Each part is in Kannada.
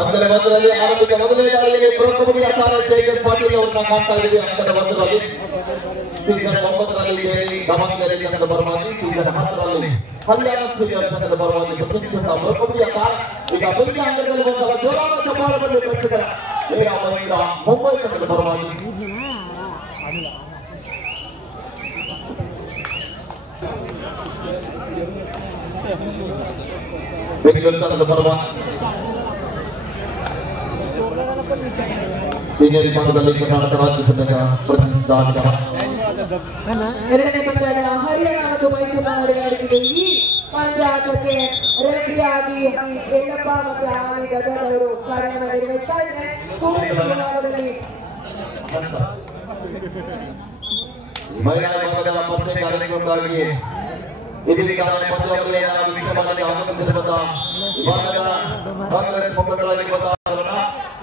ಅಂದರೆ ಒಂದರಲ್ಲಿ ಆರಂಭಿಕ ಮೊದಲನೇ ದಾಳಿಗೆ ಪ್ರಮುಖ ಆಚಾರ ಶೇಖರ್ ಪಾಟೀಲ್ ಅವರನ್ನ ಕಾಣ್ತಾ ಇದ್ದೀವಿ. ಅಂಕದ ಒಂದರಲ್ಲಿ ಸೀಸನ್ 9ರಲ್ಲಿ ದಾವಣಗೆರೆ ತಂಡದ ಪರವಾಗಿ, ಸೀಸನ್ 10ರಲ್ಲಿ ಕಲ್ಯಾಣ ಸೂರ್ಯ ತಂಡದ ಪರವಾಗಿ ಪ್ರತಿಷ್ಠಿತ ಪ್ರಮುಖ ಆಚಾರ ಈಗ ಮುಂದಿನ ಅಂಕದಲ್ಲಿ ಬಂದಾಗ ಜೋರಾದ ಸಮಾರಂಭದಲ್ಲಿ ಪ್ರೇಕ್ಷಕರ ವೇಗದಿಂದ ಮುಂಬೈ ತಂಡದ ಪರವಾಗಿ ಬೆಂಗಳೂರು ತಂಡದ ಪರವಾಗಿ ಬಿಜೆಪಿ ಪಂದ್ಯದಲ್ಲಿ ಕರ್ನಾಟಕ ರಾಜ್ಯ ತಂಡದ ಪ್ರತಿಷ್ಠಿತ ಆಟಗಾರ ಎರಡನೇ ಪಂದ್ಯದ ಹರಿಯಾಣ ಮತ್ತು ಮೈಸೂರು ನಡುವೆ ಈ ಪಂದ್ಯಾಟಕ್ಕೆ ರೆಡಿಯಾಗಿ ಯಲ್ಲಪ್ಪ ಮತ್ತು ಆಮಿ ಗದರ್ ಅವರು ಕಾರ್ಯವನ್ನು ನಿರ್ವಹಿಸ್ತಾ ಇದ್ದಾರೆ. ಮಹಿಳಾ ವಿಭಾಗದ ಪಂದ್ಯ ಕಾರ್ಯಕ್ರಮಕ್ಕಾಗಿ ಇದೀಗ ಪಂದ್ಯದಲ್ಲಿ ವೀಕ್ಷಕರಿಗೆ ಆಗಮಿಸಿರುವಂತ ವಿಭಾಗದ ಕಾಂಗ್ರೆಸ್ ಮುಖಂಡರಾಗಿ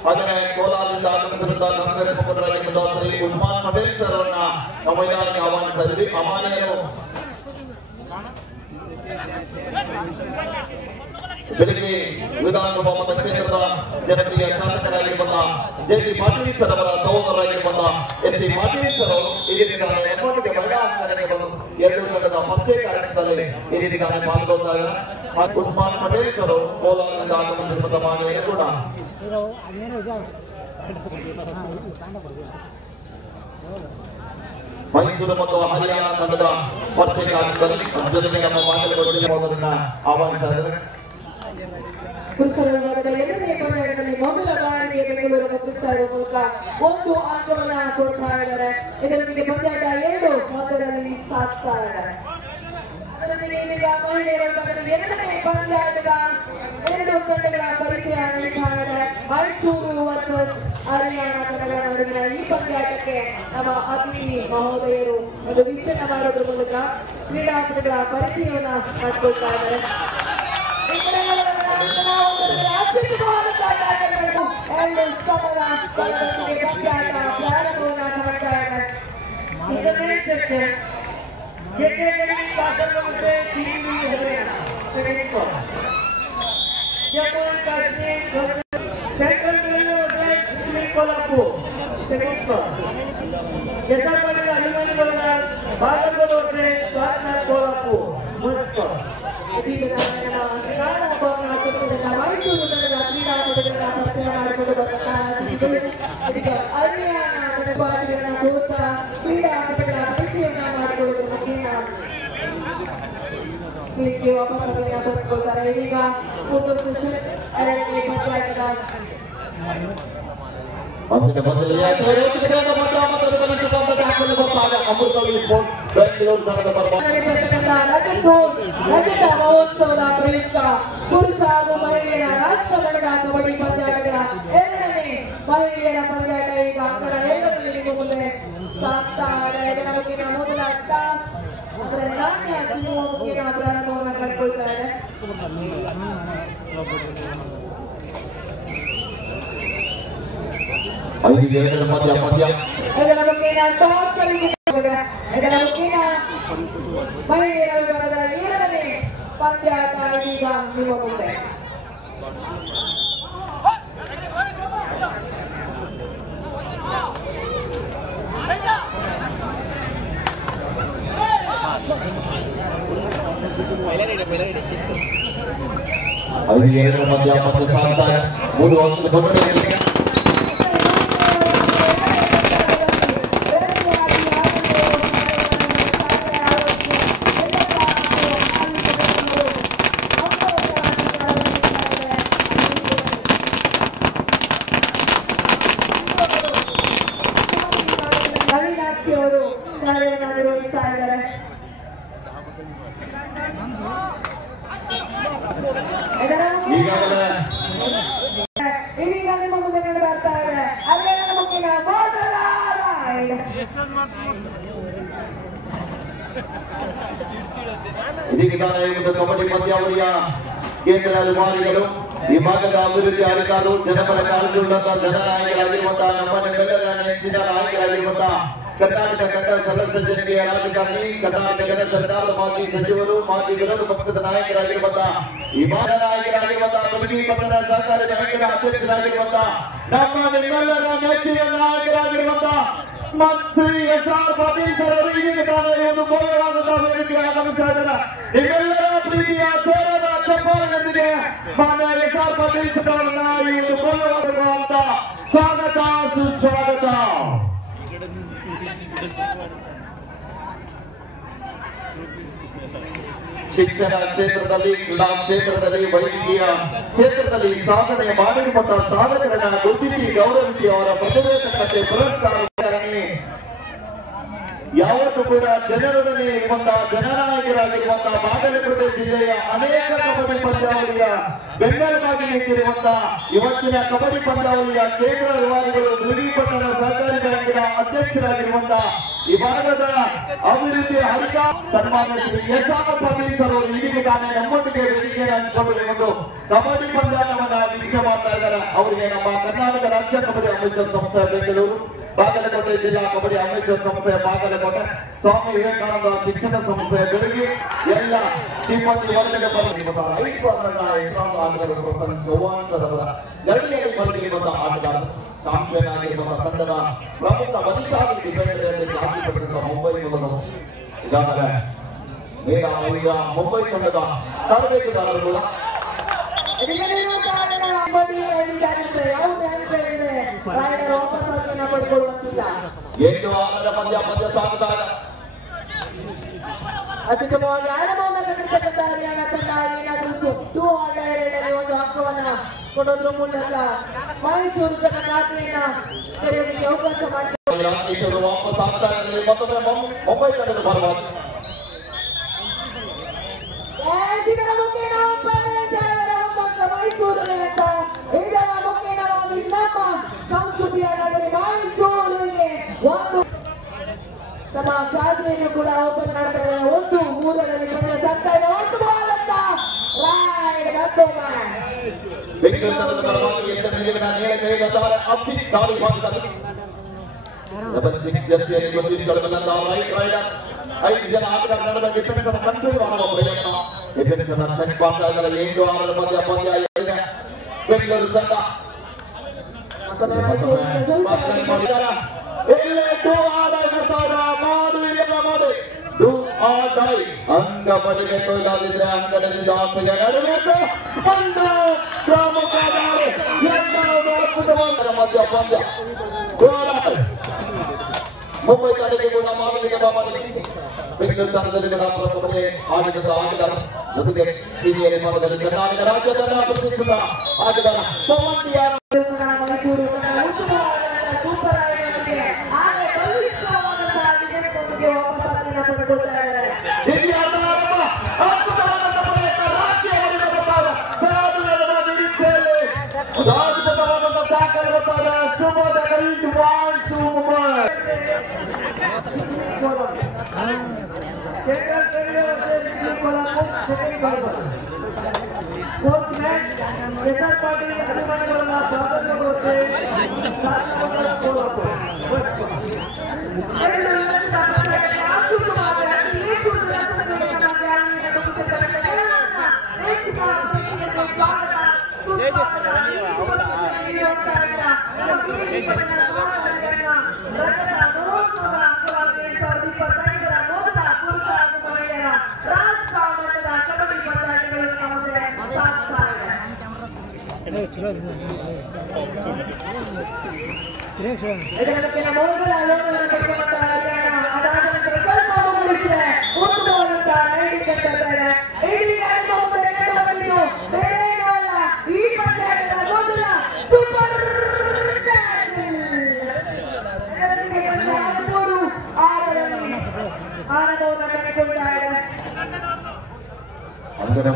ಹಾಗೆ ಕೋಲಾರದಿಂದ ಆಗಮಿಸಿದ ಕಾಂಗ್ರೆಸ್ ಮುಖಂಡರಾಗಿ ಶ್ರೀ ಉಸ್ಮಾನ್ ಪಟೇಲ್ ಸರ್ ಅವರನ್ನ ನಮ್ಮ ಮೈದಾನಕ್ಕೆ ಆಹ್ವಾನಿಸ್ತಾ ಇದ್ವಿ. ಅಮಾನ್ಯರು ಬೆಳಗ್ಗೆ ವಿಧಾನಸಭಾ ಮತಕ್ಷೇತ್ರದ ಜನಪ್ರಿಯ ಶಾಸಕರಾಗಿರುವಂತ ಜೆ.ಸಿ. ಪಾಟೀಲ್ ಸರ್ ಅವರ ಸಹೋದರರಾಗಿರುವಂತ ಎಸ್.ಸಿ. ಪಾಟೀಲ್ ಸರ್ ಅವರು ಈ ರೀತಿಯ ನೆನಪಿಗೆ ಮಹಿಳಾ ಸಂಘಟನೆಗಳು ಎರಡು ತಂಡದ ಪಕ್ಷ ಕಾರ್ಯಕ್ರಮದಲ್ಲಿ ಈ ರೀತಿಯ ಪಾಲ್ಗೊಳ್ತಾ ಇದ್ದಾರೆ. ಉಸ್ಮಾನ್ ಪಟೇಲ್ ಸರ್ ಅವರು ಕೋಲಾರದಿಂದ ಆಗಮಿಸಿರುವಂತ ಮಾನ್ಯರು ಕೂಡ ಮೈಸೂರು ಮತ್ತು ಹರಿಯಾಣ ತಂಡದ ಪಕ್ಷ ಕಾರ್ಯಕ್ರಮದಲ್ಲಿ ಜೊತೆಗೆ ನಮ್ಮ ಮಾತುಕತೆ ಆಹ್ವಾನಿಸ್ತಾ ಇದ್ದಾರೆ. ಎರಡನೇ ಪಂದ್ಯದಲ್ಲಿ ಮೊದಲ ಬಾರಿಗೆ ಬೆಂಗಳೂರು ಪುಸ್ತಕದ ಮೂಲಕ ಒಂದು ಅಂಕವನ್ನ ಕೊಡ್ತಾ ಇದ್ದಾರೆ. ಇದರೊಂದಿಗೆ ಪಂದ್ಯಾಟ 2 ಮೊದಲಲ್ಲಿ ಸಾಗ್ತಾ ಇದ್ದಾರೆ. ಎರಡನೇ ಪಂದ್ಯಾಟದ 2 ತಂಡಗಳ ಪರಿಚಯ ನಡೀತಾ ಇದೆ. ಮೈಸೂರು ವರ್ಸಸ್ ಹರಿಯಾಣ ತಂಡಗಳ ನಡುವಿನ ಈ ಪಂದ್ಯಾಟಕ್ಕೆ ನಮ್ಮ ಅತಿಥಿ ಮಹೋದಯರು ಒಂದು ವೀಕ್ಷಣೆ ಮಾಡೋದ್ರ ಮೂಲಕ ಕ್ರೀಡಾಪಟುಗಳ ಪರಿಚಯವನ್ನ ಮಾಡಿಕೊಳ್ತಾ ಇದ್ದಾರೆ. ರಜತ ಮಹೋತ್ಸವದ ಪ್ರಯುಕ್ತ ಪುರುಷ ಹಾಗೂ ಮಹಿಳೆಯರ ರಾಷ್ಟ್ರಮಟ್ಟದ ಕಬಡ್ಡಿ ಪಂದ್ಯಾಟಗಳ ಎರಡನೇ ಮಹಿಳೆಯರ ಪಂದ್ಯಾಟ ಈಗ ಅಂಕಣ 2ರಲ್ಲಿ ನಿಮ್ಮ ಮುಂದೆ ಸಾಗ್ತಾ ಇದೆ. ಇದರ ಮುಗಿನ ಮೊದಲ ಟಾಸ್ ಅದರ ನಾಣ್ಯ ಮುಗಿನ ಪ್ರಾರಂಭವನ್ನು ಕಂಡುಕೊಳ್ತಾ ಇದೆ. ಇದರ ಮುಗಿನ ಟಾಸ್ ಇದರ ಮುಗಿನ ಮಹಿಳೆಯರ ವಿಭಾಗದ 7ನೇ ಪಂದ್ಯಾಟ ಈಗ ನಿಮ್ಮ ಮುಂದೆ. ಕಬಡ್ಡಿ ಪಂದ್ಯಾವಳಿಯ ಕೇಂದ್ರ ಅಧಿಕಾರಿಗಳು ಈ ಭಾಗದ ಅಭಿವೃದ್ಧಿ ಅಧಿಕಾರಿಗಳು ಜನಪರ ಕಾಳಜಿಯುಳ್ಳಂತಹ ಜನನಾಯಕರಾಗಿರುವಂತಹ ನಮ್ಮ ನೆಚ್ಚಿನ ನಾಯಕರಾಗಿರುವಂತಹ ಕರ್ನಾಟಕ ಜನತೆಯ ರಾಜಕಾರಣಿ, ಕರ್ನಾಟಕ ಸರ್ಕಾರದ ಮಾಜಿ ಸಚಿವರು, ಮಾಜಿ ವಿರೋಧ ಪಕ್ಷದ ನಾಯಕರಾಗಿರುವಂತಹ ವಿಮಾನ ನಾಯಕರಾಗಿರುವಂತಹ ಪ್ರಗತಿ ಪಟ್ಟಣ ಸಹಕಾರಿ ಬ್ಯಾಂಕಿನ ಅಧ್ಯಕ್ಷರಾಗಿರುವಂತಹ ನಮ್ಮ ನಿಮ್ಮೆಲ್ಲರ ನೆಚ್ಚಿನ ನಾಯಕರಾಗಿರುವಂತಹ ಮಂತ್ರಿ ಎಸ್.ಆರ್. ಪಾಟೀಲ್ ಸರ್ ಅವರು ಇದೀಗ ತಾನೇ ಒಂದು ಭವ್ಯವಾದಂತಹ ವೇದಿಕೆಗೆ ಆಗಮಿಸ್ತಾ ಇದ್ದಾರೆ. ನಿಮ್ಮೆಲ್ಲರ ಪ್ರೀತಿಯ ಸೇರದ ಚಪ್ಪಾಳೆಯೊಂದಿಗೆ ಮಾನ್ಯ ಎಸ್.ಆರ್. ಪಾಟೀಲ್ ಸರ್ ಅವರನ್ನ ಈ ಒಂದು ಭವ್ಯವಾಗಿರುವಂತಹ ಸ್ವಾಗತ ಸುಸ್ವಾಗತ. ಶಿಕ್ಷಣ ಕ್ಷೇತ್ರದಲ್ಲಿ, ಕ್ರೀಡಾ ಕ್ಷೇತ್ರದಲ್ಲಿ, ವೈದ್ಯಕೀಯ ಕ್ಷೇತ್ರದಲ್ಲಿ ಸಾಧನೆ ಮಾಡಿರುವಂತಹ ಸಾಧಕರನ್ನ ಗುರುತಿಸಿ ಗೌರವಿಸಿ ಅವರ ಪ್ರತಿಭೆ ತಕ್ಕಂತೆ ಪುರಸ್ಕಾರ ಯಾವತ್ತೂ ಕೂಡ ಜನರೊಡನೆ ಇರುವಂತಹ ಜನನಾಯಕರಾಗಿರುವಂತಹ ಬಾಗಲಕೋಟೆ ಜಿಲ್ಲೆಯ ಅನೇಕ ಕಬಡ್ಡಿ ಪಂದ್ಯಾವಳಿಯ ಬೆಂಬಲವಾಗಿ ನಿಂತಿರುವಂತಹ ಇವತ್ತಿನ ಕಬಡ್ಡಿ ಪಂದ್ಯಾವಳಿಯ ಕೇಂದ್ರ ರೂವಾರಿಗಳು ಪ್ರಗತಿ ಪಟ್ಟಣ ಸಹಕಾರಿ ಬ್ಯಾಂಕಿನ ಅಧ್ಯಕ್ಷರಾಗಿರುವಂತಹ ಈ ಭಾಗದ ಅಭಿವೃದ್ಧಿ ಹರಿಕ ಸನ್ಮಾನ್ಯ ಶ್ರೀ ಎಸ್.ಆರ್. ಪಾಟೀಲ್ ಸರ್ ಅವರು ಇದೀಗ ತಾನೇ ನಮ್ಮೊಟ್ಟಿಗೆ ವೇದಿಕೆಯನ್ನು ಹಂಚಿಕೊಂಡು ಒಂದು ಕಬಡ್ಡಿ ಪಂದ್ಯಾಟವನ್ನ ವೀಕ್ಷಣೆ ಮಾಡ್ತಾ ಇದ್ದಾರೆ. ಅವರಿಗೆ ನಮ್ಮ ಕರ್ನಾಟಕ ರಾಜ್ಯ ಕಬಡ್ಡಿ ಅಮೇಚರ್ ಸಂಸ್ಥೆ ಬೆಂಗಳೂರು, ಬಾಗಲಕೋಟೆ ಜಿಲ್ಲಾ ಕಬಡ್ಡಿ ಅಮೇಚರ್ ಸಂಸ್ಥೆ ಬಾಗಲಕೋಟೆ, ಸ್ವಾಮಿ ವಿವೇಕಾನಂದ ಶಿಕ್ಷಣ ಸಂಸ್ಥೆ ಬೆಳಗ್ಗೆ ಎಲ್ಲ ಶ್ರೀಮತಿ ವರ್ಗದ ಎರಡನೇ ಬಂದಿರುವಂತಹ ಆಟಗಾರ, ಚಾಂಪಿಯನ್ ಆಗಿರುವಂತಹ ತಂಡದ ಪ್ರಮುಖ ವನಿತಾಗಿ ಡಿಫೆಂಡರ್ ಮುಂಬೈ ಮೂಲರು ಈಗಾಗಲೇ ಈಗ ಮುಂಬೈ ತಂಡದ ತರಬೇತುದಾರರು ಕೂಡ ಎಷ್ಟು ಆನಂದ ಪಂದ್ಯ ಸಾಗುತ್ತಾ ಅತ್ಯುತ್ತಮವಾಗಿ ಆರಂಭವಾಗಿರ್ತಕ್ಕಂಥ ಹರಿಯಾಣ ತಂಡ ಏನಾದರೂ 2 ಆಟಗಳಲ್ಲಿ ಒಂದು ಅಂಕವನ್ನ ಕೊಡೋದ್ರ ಮೂಲಕ ಮೈಸೂರು ಜಗನ್ನಾಥ್ರಿಯನ್ನ ತೆರೆಯೋದಕ್ಕೆ ಅವಕಾಶ ಮಾಡಿದ್ದಾರೆ. ವಾಪಸ್ ಆಗ್ತಾ ಇದ್ದಾರೆ ಮತ್ತೊಮ್ಮೆ ಮುಂಬೈ ತಂಡದ ಪರವಾಗಿ ತಮ್ಮ ಚಾಲ್ತಿಯನ್ನು ಕೂಡ ಓಪನ್ ಮಾಡ್ತಾ ಇದ್ದಾರೆ. 1-3ರಲ್ಲಿ ಬರ್ತಾ ಇದೆ. ಐದು ಜನ ಆಟಗಾರರ ಡಿಫೆನ್ಸ್ ಕಂಟ್ರೋಲ್ ಮಾಡುವ ಪ್ರಯತ್ನ ಬೆಂಗಳೂರು ತಂಡ ಅಂಗ ಪಡಿಬೇಕಾದ್ರೆ ಅಂಗದಲ್ಲಿ ದಾಖಲೆ ನಡಬೇಕು. ಒಂದು ಪ್ರಮುಖ ಮಧ್ಯ ಪಂದ್ಯ ಮುಂಬೈ ತಂಡಕ್ಕೆ ಕೂಡ ಮಾನವಿಕ ಬೆಂಗಳೂರು ತಂಡದಲ್ಲಿ ಕೂಡ ಪ್ರಮುಖತೆ ಆಟದ ಆಟಗಾರ ಜೊತೆಗೆ ಹಿರಿಯ ಭಾಗದಲ್ಲಿ ಕರ್ನಾಟಕ ರಾಜ್ಯ ತಂಡ ಪ್ರತಿಷ್ಠಿತ ಆಟಗಾರ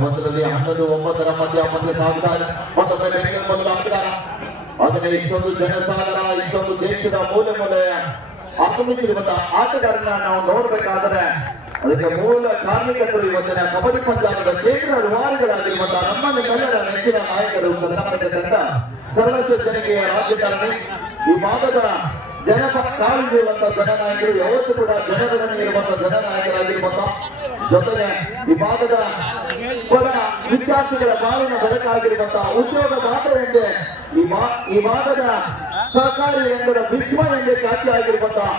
ಮೊದಲಲ್ಲಿ 11-9 ಮಧ್ಯ ಸಾಗುತ್ತಾ ಇದೆ. ಮತ್ತೊಮ್ಮೆ ಬೆಂಗಳೂರು ಆಟಗಾರ ಅದನ್ನ ಇಷ್ಟೊಂದು ಜನಸಾಗರ, ಇಷ್ಟೊಂದು ದೇಶದ ಮೂಲೆ ಮೂಲೆ ಆಗಮಿಸಿರುವಂತಹ ಆಟಗಾರನ್ನ ನಾವು ನೋಡಬೇಕಾದರೆ ಅದಕ್ಕೆ ಮೂಲ ಕಾರ್ಮಿಕರು ಇವತ್ತಿನ ಕಬಡ್ಡಿ ಪಂದ್ಯಾಟದ ಕೇಂದ್ರ ರೂವಾರಿಗಳಾಗಿರುವಂತಹ ನಮ್ಮ ನಿಮ್ಮೆಲ್ಲರ ನೆಚ್ಚಿನ ನಾಯಕರು ಕರ್ನಾಟಕ ತಂಡ ಸರ್ವಸ್ವ ಜನತೆಯ ರಾಜಕಾರಣಿ ಈ ಭಾಗದ ಕಾಲಿರುವಂತಹ ಜನನಾಯಕರು ಯಾವತ್ತೂ ಕೂಡ ಜನಗಣನೆ ಇರುವಂತಹ ಜನನಾಯಕರಾಗಿರುವಂತಹ ಜೊತೆಗೆ ಈ ಭಾಗದ ಬಡ ವಿದ್ಯಾರ್ಥಿಗಳ ಬಾಳಿನ ಬೆಳಕಾಗಿರುವಂತಹ ಉದ್ಯೋಗದಾತರ ಎಂದೇ ಈ ಭಾಗದ ಸರ್ಕಾರಿ ರಂಗದ ವಿಶ್ವ ಎಂದೇ ಖ್ಯಾತಿ ಆಗಿರುವಂತಹ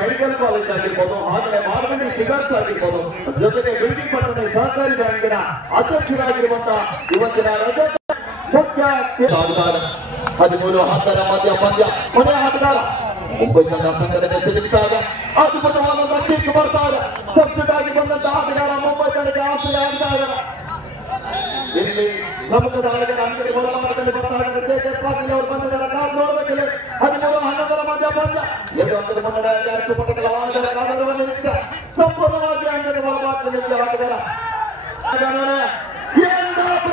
ಮೆಡಿಕಲ್ ಕಾಲೇಜ್ ಆಗಿರ್ಬೋದು, ಹಾಗೆ ಮಾರ್ಗಂಡಿ ಸಿಗರ್ಸ್ ಆಗಿರ್ಬೋದು, ಜೊತೆಗೆ ಬಿಲ್ಡಿಂಗ್ ಪಟ್ಟಣ ಸಹಕಾರಿ ಬ್ಯಾಂಕಿನ ಅಧ್ಯಕ್ಷರಾಗಿರುವಂತಹ ಇವತ್ತಿನ ರಜತ ಮುಖ್ಯ 13 ಹತ್ತರ ಮಧ್ಯ ಪಂದ್ಯ ಕೊನೆಯ ಆಟಗಾರ ಮುಂಬೈ ತಂಡ ಸಂಘಟನೆ ಸಿಗುತ್ತಾಗ ಅದ್ಭುತವಾದ ಕಿಕ್ ಬರ್ತಾರೆ. ಸಬ್ಸಿಡ್ ಆಗಿ ಬಂದಂತಹ ಆಟಗಾರ ಮುಂಬೈ ತಂಡಕ್ಕೆ ಆಶ್ರಯ ಆಗ್ತಾ ಇದ್ದಾರೆ. ಇಲ್ಲಿ ಪ್ರಮುಖ ಆಟಗಾರ ಅಂಗಡಿ ಬಲಮಾನದಲ್ಲಿ ಬರ್ತಾ ಇದ್ದಾರೆ. ಕೆ ಪಾಟೀಲ್ ಅವರು ಬಂದಿದ್ದಾರೆ. ಕಾದು ನೋಡಬೇಕಿಲ್ಲ. 13-11 ಮಧ್ಯ ಪಂದ್ಯ 2 ಅಂಕದ ಮುನ್ನಡೆ. 2 ಪಟಗಳ ವಾಹನಗಳ ಕಾದರವನ್ನು ನಿಂತ ಸಂಪೂರ್ಣವಾಗಿ ಅಂಗಡಿ ಬಲಮಾನದಲ್ಲಿ ಆಟಗಾರ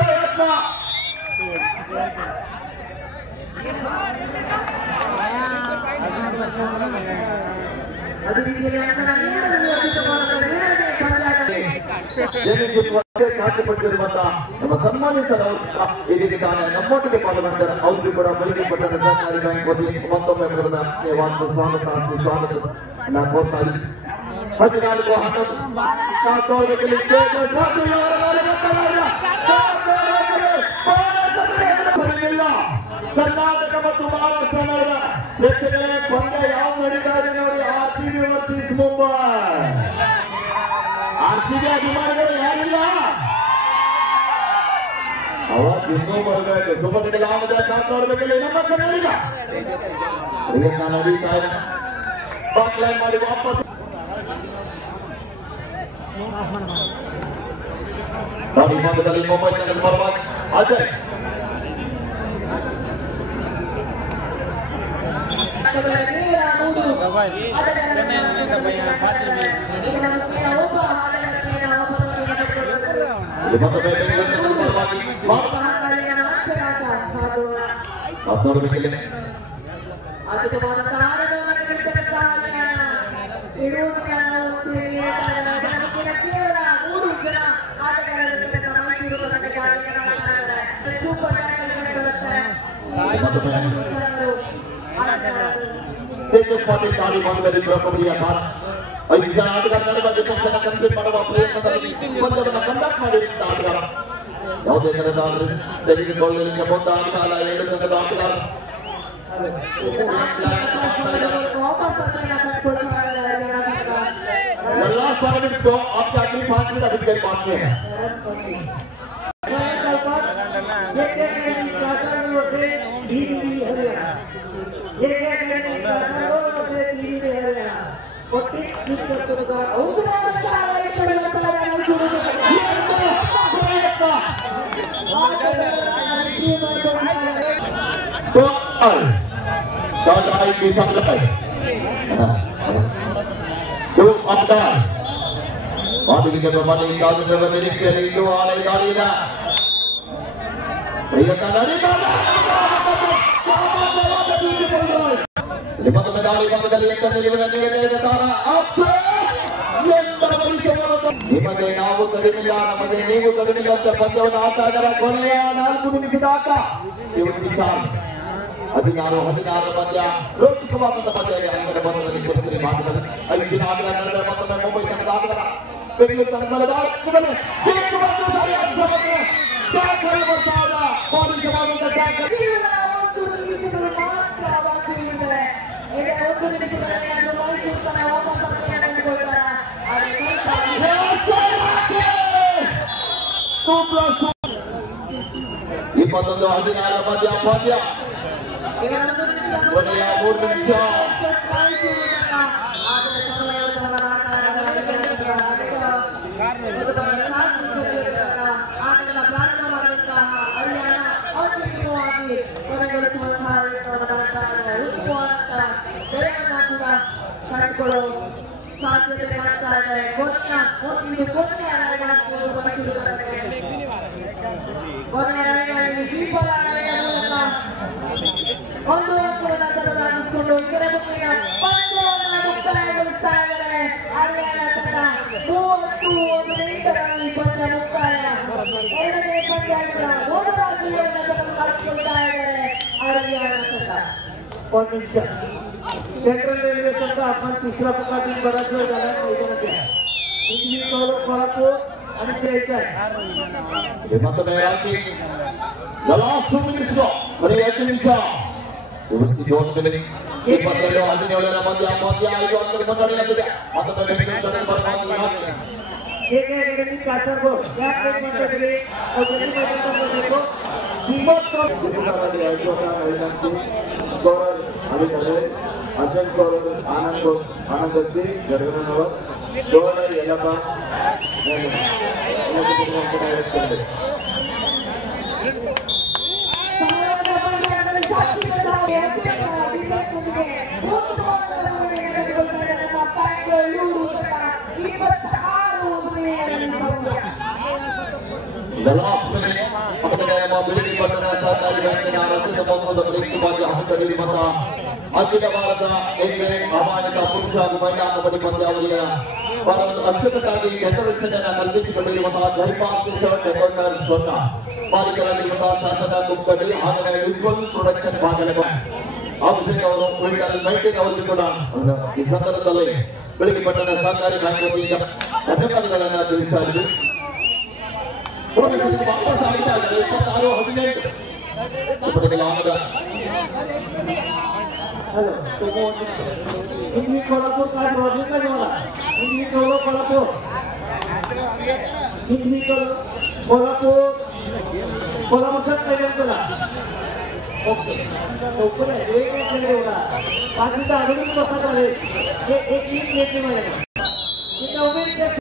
ಪ್ರಯತ್ನ ಹಾಕಿಪಟ್ಟಿರುವಂತಹ ನಮ್ಮ ಸನ್ಮಾನಿತರವರು ಇದೀಗ ತಾನೇ ನಮ್ಮೊಟ್ಟಿಗೆ ಪಾಲ್ಗೊಂಡರೆ ಅವ್ರಿಗೂ ಕೂಡ ಬೆಳಗ್ಗೆ ಪಟ್ಟಣ ಸಹಕಾರಿ ಬ್ಯಾಂಕ್ ವತಿಯಿಂದ ಮತ್ತೊಮ್ಮೆ ಸ್ವಾಗತ ನಾನು ಕೋರ್ತಾ ಇದ್ದೀನಿ. 14 ಕರ್ನಾಟಕ ಮತ್ತು ಮಹಾರಾಷ್ಟ್ರ ನಡುವೆ ಪ್ರೇಕ್ಷಕರೇ ಪಂದ್ಯ ಯಾವ ನಡೀತಾ ಇದೆ ನೋಡಿ. RCB versus Mumbai. ಆರ್ಸಿಬಿ ಅಭಿಮಾನಿಗಳು ಯಾರಿಲ್ಲ, ಅವಾಗ ಇನ್ನೂ ಬರಬೇಕು. ಸುಬ್ಬನಿಗೆ ಲಾಭದ ಕಾಪಾಡಬೇಕಿಲ್ಲ ನಮ್ಮ ಕನ್ನಡಿಗ ನಡೀತಾ ಇದೆ. ಬಾಕ್ಲೈನ್ ಮಾಡಿ ವಾಪಸ್ ನೋಡಿ. ಭಾಗದಲ್ಲಿ ಮುಂಬೈ ತಂಡದ ಪರವಾಗಿ ಅಜಯ್ ಪಾಟೀಲ್ ದಾಳಿ ಭಾಗದಲ್ಲಿ ಪ್ರಕೃತಿಯ ಸಾಲ 5 ಜನ ಆಟಗಾರರ ಡಿಫೆನ್ಸ್ ಕಂಪ್ಲೀಟ್ ಮಾಡುವ ಪ್ರಯತ್ನದಲ್ಲಿ ಪಂದ್ಯವನ್ನು ಕಂಡಕ್ಟ್ ಮಾಡಿರುವಂತಹ ಆಟಗಾರ ಯಾವುದೇ ಕರೆದಾದರೂ ತೆಗೆದುಕೊಳ್ಳಲಿಕ್ಕೆ ಮುಂದ ಆಟಗಾರ 7 ಸಂಘದ ಆಟಗಾರ ಎಲ್ಲ ಸಾರ್ವಜನಿಕರು आपके आखिरी 5 मिनट अभी तक बाकी है. ಮಾತಿಗೆ ಪ್ರಮಾಣಿಕ ಕಾಲದ ನಿರೀಕ್ಷೆಯಲ್ಲಿ ಇನ್ನೂ ಆಡಳಿತಾಡಿದ ಮತ್ತೊಮ್ಮೆ ದಾಳಿ ಭಾಗದಲ್ಲಿ ನಿಮಗೆ ನಾವು ಕಡಿಮೆಲ್ಲ, ನಮಗೆ ನೀವು ಕಡಿಮೆಲ್ಲ ಅಂತ ಪಂದ್ಯವನ್ನು ಆಡ್ತಾ ಇದ್ದಾರೆ. ಕೊನೆಯ 4 ನಿಮಿಷದ ಆಟ. 16 ಪಂದ್ಯ ರೋಚಕವಾದಂತ ಪಂದ್ಯ ಇದೆ. ಅಂಕದ ಬಂಧದಲ್ಲಿ ಭಾಗದಲ್ಲಿ 5 ದಿನ ಆಟಗಾರ ನಡೆದರೆ ಮತ್ತೊಮ್ಮೆ ಮುಂಬೈ ತಂಡದ ಆಟಗಾರ ಬೆಂಗಳೂರು ತಂಡದ ಆಟಗಾರರು ಇಪ್ಪತ್ತೊಂದು 16 ಪಂದ್ಯ ಕೊನೆಯ 3 ನಿಮಿಷ. ಸಾಧ್ಯತೆ ಮಾಡ್ತಾ ಇದ್ದಾರೆ. ಒಂದು ನಂತರದಲ್ಲಿ ಇತರ ಮುಖ್ಯ ಪಂದ್ಯವನ್ನು ಮುಕ್ತಾಯಗೊಳಿಸ್ತಾ ಇದ್ದಾರೆ. ಹರಿಯಾಣ ತಂಡ 31 ನಿಮಿಷಗಳಲ್ಲಿ ಪಂದ್ಯ ಮುಕ್ತಾಯ. ಎರಡನೇ ಪಂದ್ಯಗಳ ಮೊದಲ ಕಳಿಸಿಕೊಳ್ತಾ ಇದ್ದಾರೆ ಹರಿಯಾಣ ತಂಡ. 1 ನಿಮಿಷ सेंट्रल रेल्वे संघ आपण तिसरा पुकारातून बराच वेळ झाला मैदानात इंग्लिश कोल्हापूर आणि द्यायचं आहे मात्र तयारी लास्ट 2 minutes आणि 1 निमिष ಇವತ್ತು ಜೋನ್ಗಳಲ್ಲಿ ಈ ಪತ್ರದಲ್ಲಿ 17ರ ಮಧ್ಯ 5 ಅಂಕಗಳು ಬಂದಿದೆ आता तर बेगमकडे बरमात एक काटरगो या प्लेटमध्ये अजून मैदानात किंमत गुरुकाराची आयोजक मैदानची गौरव अधिकारी अजय गौरव आनंदची जरगणवर गौरव यलबा ಅಖಿಲ ಭಾರತ ಏಕನೇ ಅಮಾನ್ಯ ಪುರುಷ ಹಾಗೂ ಮಹಿಳಾ ಕಬಡ್ಡಿ ಪಂದ್ಯಾವಳಿಯ ಅಚ್ಚುಕಟ್ಟಾಗಿ ಹೆಸರಿಸನ್ನ ಕಲ್ಪಿಸಿಕೊಂಡಿರುವಂತಹ ಜೈಪಾಲ್ ಸ್ವತಃ ಮಾಲೀಕರಾಗಿರುವಂತಹ ಶಾಸಕ ಕುಕ್ಕಳ್ಳಿ ಹಾಗೆ ಯುಜ್ವಲ್ ಪ್ರೊಡಕ್ಷನ್ ಭಾಗದ ಆಫೀಸರ್ ಅವರು ಉಳಿದ ಮೈಟಿಂಗ್ ಅವರಿಗೆ ಕೂಡ ಈ ಸಂದರ್ಭದಲ್ಲಿ ಬೆಳಗ್ಗೆ ಪಟ್ಟಣ ಸಹಕಾರಿ ಬ್ಯಾಂಕ್ ವತಿಯಿಂದ ಧನ್ಯವಾದಗಳನ್ನು ತಿಳಿಸ್ತಾ ಇದ್ದೀವಿ. ವಾಪಸ್ ಆಗ್ತಾ ಇದ್ದಾರೆ 26-15 इंग्लिश कोल्हापूर काय प्रॉब्लेम काय मला इंग्लिश कोल्हापूर इंग्लिश कोल्हापूर कोल्हापूरचा तयार करा ओके ओके एक मिनिट एवढा 5 मिनिटं अगोदर बसा झाले एक मिनिट येते मला